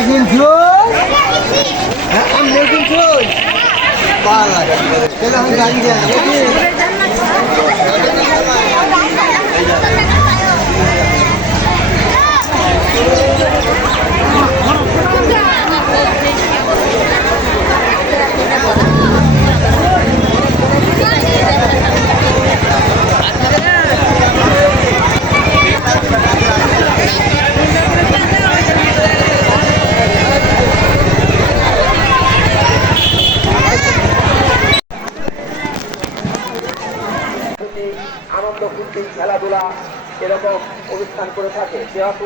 কিনছুন হ্যাঁ আমি কিনছুন ভালো লাগে তাহলে আমি গাড়ি দিয়ে ফুর্তি খেলাধুলা এরকম অনুষ্ঠান করে থাকে যেহেতু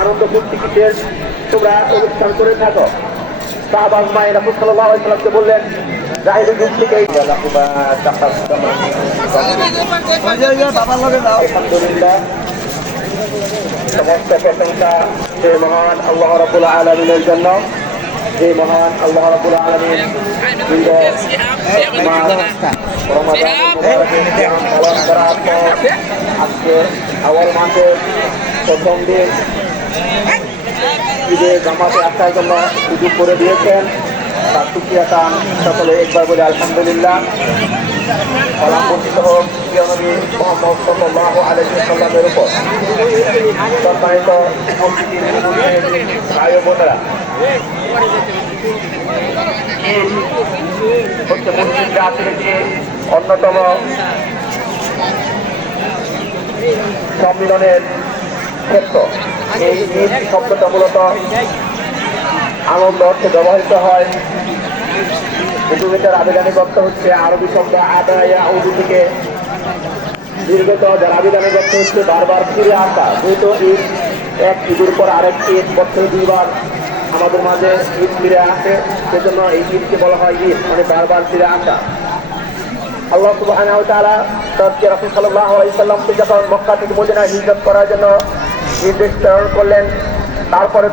আনন্দ ফুর্তিতে তোমরা অনুষ্ঠান করে থাকো শাহবাজ মায়ের রাসুল সাল্লাহ সাল্লামকে বললেন জাহিদুল যুগ থেকে আলহামদুলিল্লাহ সমস্ত প্রশংসা যে মহান আল্লাহ রবুল আলমিনের জন্য যে মহান আল্লাহ রবুল আলমিন আজকে আওয়াল মাসের প্রথম দিন ঈদে জামাতে আসার করে দিয়েছেন তার সুক্রিয়াটা সকলে একবার বলে আলহামদুলিল্লাহ আলহিসাল্লামের উপর সম্মানিত ভাই বোনেরা হচ্ছে মুসলিম জাতির একটি অন্যতম সম্মিলনের ক্ষেত্র। এই ঈদ শব্দটা মূলত আনন্দ অর্থে ব্যবহৃত হয়। এটার আবেদনের অর্থ হচ্ছে আরবি শব্দ আদায়া উর্দু থেকে। দীর্ঘত যার আবেদনের অর্থ হচ্ছে বারবার ফিরে আসা। যেহেতু ঈদ, এক ঈদের পর আরেক ঈদ, বছরে দুইবার আমাদের মাঝে ঈদ ফিরে আসে। সেজন্য এই ঈদকে বলা হয় ঈদ মানে বারবার ফিরে আসা। আল্লাহ সুবাহ সাল্লামকে যখন মক্কা থেকে মদিনায় হিজরত করার জন্য নির্দেশ প্রেরণ করলেন তারপরে